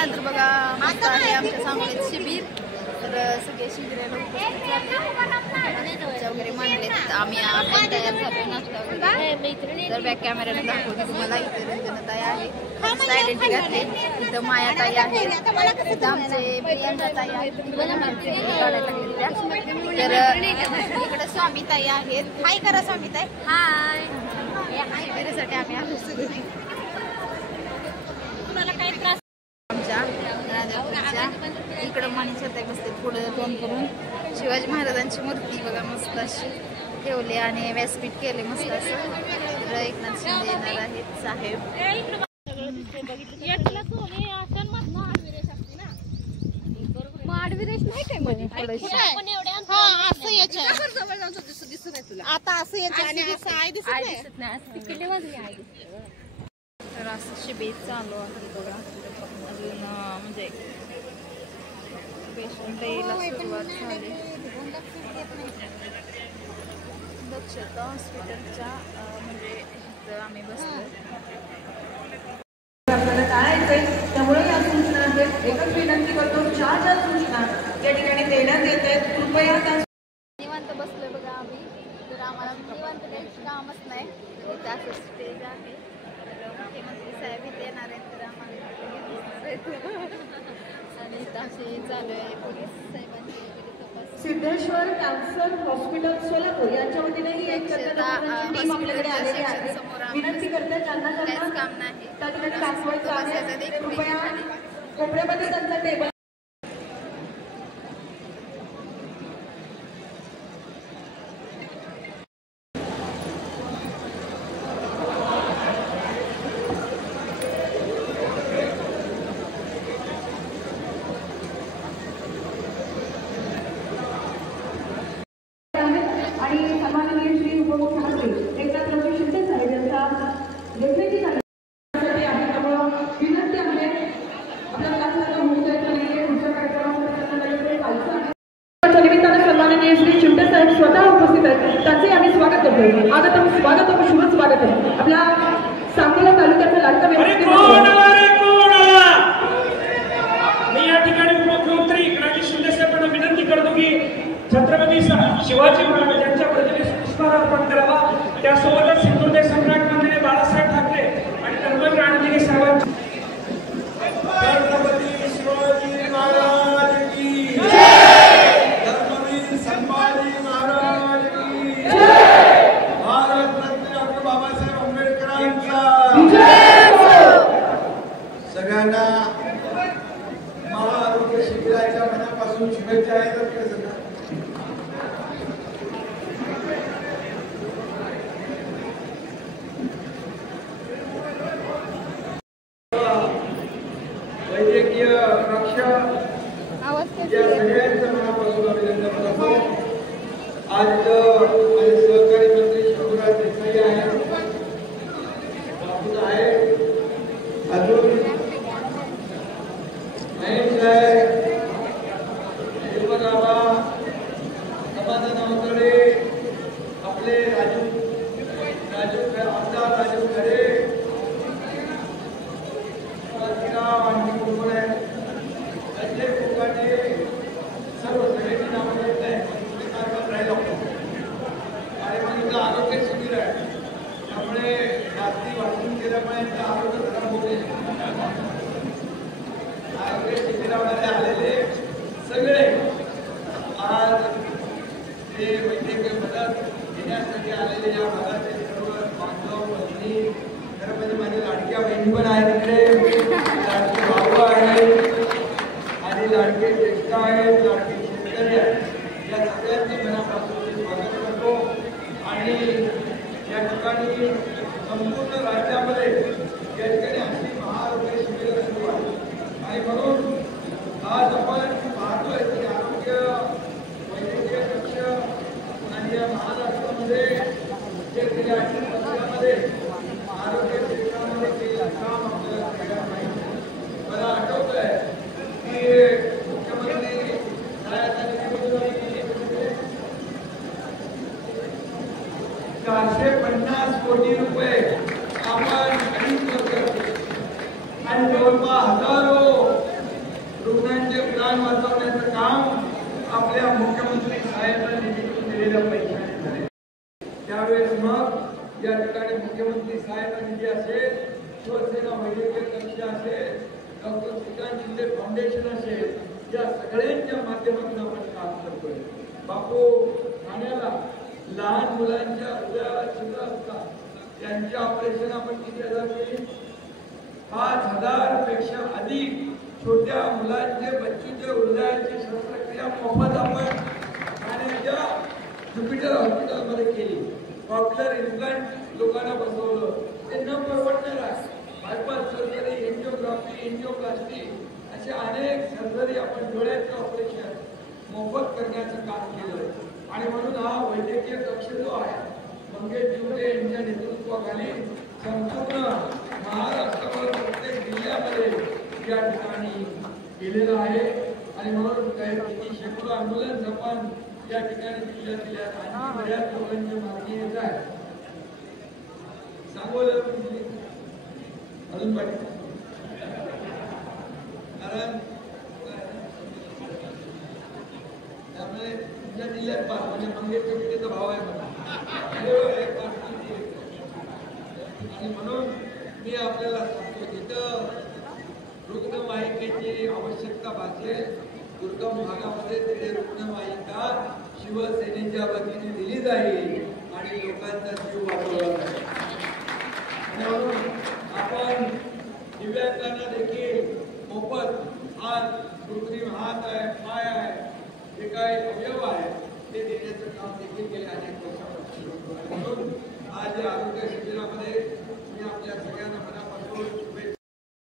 त्यानंतर बघा मस्त आहे आमच्या सांगलीत शिबिर. तर सगळे शिबिराला उपस्थित झाले वगैरे मांडलेत. आम्ही आपण तयार झालो नाश्ता वगैरे. तर बॅक कॅमेऱ्याला दाखवते तुम्हाला. इथे रंजनताई आहे, आयडेंटिटी घातले. इथं मायाताई आहे, इथं आमचे प्रियांकाताई आहेत. काढायला लागले तर इकडे स्वामीताई आहेत. हाय करा स्वामीताई. हाय. शिबिरासाठी आम्ही आलो सगळे. तुम्हाला काही त्रास आमच्या इकडं मनीषाताई बसते पुढे तोंड करून. शिवाजी महाराजांची मूर्ती बघा मस्त अशी ठेवली आणि व्यासपीठ केले मस्त असं. तर एकनाथ शिंदे येणार आहेत साहेब. आता असं याच्या आणि असं आहे दिसत नाही. तर असं शिबिर चालू आहे बघा. अजून म्हणजे पेशंट यायला सुरुवात झाली. दक्षता हॉस्पिटलच्या म्हणजे इथं आम्ही बसलो. आपल्याला टाळायचंय, त्यामुळे या सूचना आहेत. एकच विनंती करतो, ज्या सूचना या ठिकाणी देण्यात येत आहेत कृपया त्या निवांत बसलोय बघा आम्ही. तर आम्हाला निवांत काहीच कामच नाही. इथं असं स्टेज आहे. मुख्यमंत्री साहेब इथे येणार आहेत. तर आम्हाला आणि इथं असे चालू आहे पोलीस साहेबांची सिद्धेश्वर कॅन्सर हॉस्पिटल सोलापूर यांच्या वतीने ही एक टीम आपल्याकडे आलेली आहे. विनंती करते ज्यांना काम नाही त्या ठिकाणी दाखवायचं आहे कृपया कोपऱ्यामध्ये त्यांचा टेबल. आणि सन्माननीय श्री उपमुख्यमंत्री एकनाथ शिंदे साहेब यांचा देखरेखी करण्यासाठी आहे. त्यामुळं विनंती आहे आपल्या क्लासला मुंबईचा नाहीये पुढच्या कार्यक्रमाच्या निमित्तानं सन्माननीय श्री शिंदे साहेब स्वतः उपस्थित आहेत. त्यांचे आम्ही स्वागत करतो. आगतम स्वागतम शुभ स्वागत आहे. आपल्या सांगोला तालुक्याचा लाडका व्यक्ती मी या ठिकाणी उपमुख्यमंत्री एकनाथ शिंदे साहेबांना विनंती करतो की छत्रपती शिवाजी महाराजांच्या प्रतिमेस पुष्पहार अर्पण करावा. त्यासोबतच सिंधुदुर्ग सम्राट माननीय बाळासाहेब ठाकरे आणि धर्मवीर रणदिवे साहेबांची छत्रपती शिवाजी महाराज की जय. धर्मवीर संभाजी महाराज की जय. भारतरत्न डॉक्टर बाबासाहेब आंबेडकरांचा जय. सगळ्यांना महाआरोग्य शिबिराच्या मनापासून शुभेच्छा आहेत. वैद्यकीय रक्षा या सगळ्यांचं मनापासून अभिनंदन करतो. आज माझे सहकारी मंत्री शंभूराज देसाई आहेत, बापूज आहे, अजून महेश आहे, बाबा समाधान अवतडे, आपले राजू आमदार राजू खरे, आणि कुंभळे अजय कोकाटे सर्व सगळ्यांची नावं घेत आहे. राहिलो आणि मग इथं आरोग्य शिबिर आहे. त्यामुळे जास्ती वाचून केल्यामुळे आरोग्य खराब होते. आरोग्य शिबिरामध्ये आलेले सगळे आज ते वैद्यकीय मदत घेण्यासाठी आलेले या भागाचे सर्व बांधव पत्नी खरं म्हणजे माझ्या लाडक्या बहिणी पण आहेत तिकडे, लाडके भाऊ आहेत आणि लाडके ज्येष्ठ आहेत, लाडके शेतकरी आहेत. या सगळ्यांचे मनापासून स्वागत करतो. आणि या ठिकाणी संपूर्ण राज्यामध्ये या ठिकाणी अशी महाआरोग्य शिबिरं सुरू आहे. आणि म्हणून आज आपण पाहतोय की आरोग्य वैद्यकीय रक्षण आणि या महाराष्ट्रामध्ये जे गेल्या 18 वर्षामध्ये आरोग्य क्षेत्रामध्ये केलेलं काम आपल्याला सगळ्यांना माहिती. मला आठवत आहे की मुख्यमंत्री सहायता निधीमधून 450 कोटी रुपये आपण खर्च केले आणि जवळपास हजारो रुग्णांचे प्राण वाचवण्याचं काम आपल्या मुख्यमंत्री सहायता निधीतून दिलेल्या पैशाने झाले. त्यावेळेस मग या ठिकाणी मुख्यमंत्री सहायता निधी असेल, शिवसेना वैद्यकीय कक्ष असेल, डॉक्टर श्रीकांत शिंदे फाउंडेशन असेल, या सगळ्यांच्या माध्यमातून आपण काम करतोय. बापू ठाण्याला लहान मुलांच्या हृदयाला छिद्र असतात, त्यांचे ऑपरेशन आपण किती हजार केले? 5,000 पेक्षा अधिक छोट्या मुलांचे बच्चूच्या हृदयाची शस्त्रक्रिया मोफत आपण ठाण्याच्या ज्युपिटर हॉस्पिटलमध्ये केली. पॉप्युलर इम्प्लांट लोकांना बसवलं, ते न परवडणार आहे. बायपास सर्जरी, एंजिओग्राफी, एंजिओप्लास्टी असे अनेक सर्जरी आपण डोळ्याचं ऑपरेशन मोफत करण्याचं काम केलं. आणि म्हणून हा वैद्यकीय कक्ष जो आहे मंगेश जिवटे यांच्या नेतृत्वाखाली संपूर्ण महाराष्ट्रावर प्रत्येक जिल्ह्यामध्ये या ठिकाणी केलेलं आहे. आणि म्हणून किती शेकडो ॲम्ब्युलन्स आपण या ठिकाणी जिल्ह्यात दिल्या आणि बऱ्याच लोकांची मागणी येत आहे. सांगोला अजून पाहिजे कारण त्यामुळे तुमच्या जिल्ह्यात पाच म्हणजे मंगेश जिवटेचा भाव आहे मला. आणि म्हणून मी आपल्याला सांगतो जिथं रुग्णवाहिकेची आवश्यकता भासेल दुर्गम भागामध्ये तिथे रुग्णवाहिका शिवसेनेच्या वतीने दिली जाईल आणि लोकांचा जीव वाचवला जाईल. म्हणून आपण दिव्यांगांना देखील मोफत हात, कृत्रिम हात आहे, पाय आहे, जे काय अवयव आहे ते देण्याचं काम देखील गेले अनेक वर्षापासून. म्हणून आज या आरोग्य शिबिरामध्ये मी आपल्या सगळ्यांना मनापासून शुभेच्छा.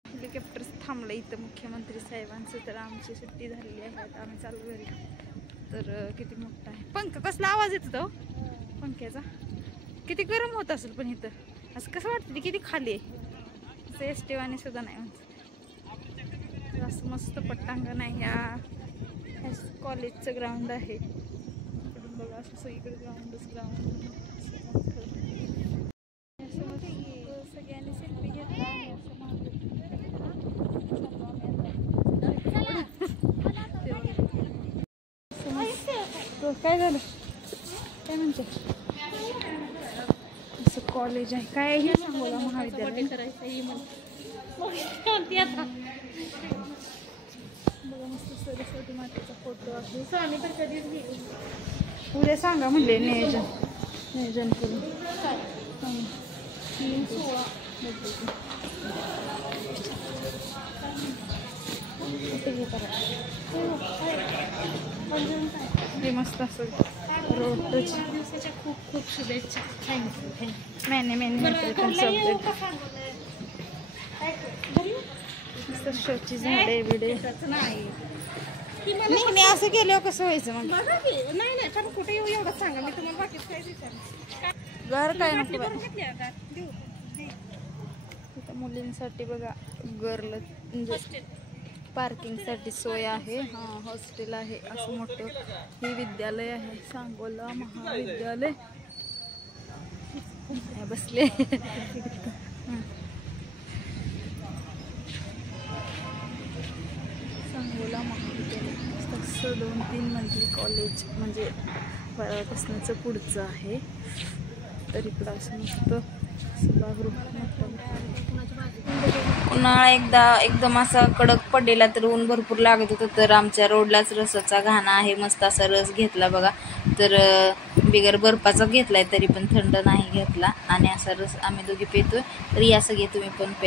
हेलिकॉप्टर्स थांबलं इथं मुख्यमंत्री साहेबांचं, तर आमची सुट्टी झालेली आहे. आता आम्ही चालू घरी. तर किती मोठा आहे पंखा, कसला आवाज येतो तो पंख्याचा, किती गरम होत असेल. पण इथं असं कसं वाटतं किती खाली आहे, असं एस टीवाने सुद्धा नाही म्हणत. असं मस्त पट्टांगण आहे. ह्या कॉलेजचं ग्राउंड आहे. इकडून बघा असं सगळीकडे ग्राउंडच ग्राउंड. सगळ्यांनी सेल्फी घेतला आहे असं काय झालं काय म्हणते. असं कॉलेज आहे काय हे सांगोला महाविद्यालय करायचं बघा मस्त सरस्वती मातेचा फोटो आहे. आम्ही तर कधीच गेलो. उद्या सांगा म्हणले नियोजन करून. हे मस्त असं रोडच्या दिवसाच्या खूप खूप शुभेच्छा. थँक्यू. मस्त शोची झाडे बिडे नाही असं गेल्यावर कसं व्हायचं मग. नाही कारण कुठे येऊ एवढं सांगा मी तुम्हाला बाकीच काय विचार घर काय नको मुलींसाठी बघा गर्ल म्हणजे पार्किंगसाठी सोय आहे. हां हॉस्टेल आहे असं मोठं हे विद्यालय आहे सांगोला महाविद्यालय. बसले सांगोला महाविद्यालय तसं 2-3 मजली कॉलेज म्हणजे बरापासूनचं पुढचं आहे. तर इकडं असं मस्त उन्हाळा एकदम असा कडक पडलेला तर ऊन भरपूर लागत होतं. तर आमच्या रोडलाच रसाचा घाणा आहे. मस्त असा रस घेतला बघा. तर बिगर बर्फाचा घेतलाय तरी पण थंड नाही घेतला आणि असा रस आम्ही दोघी पितोय. तर या सगळे तुम्ही पण पे.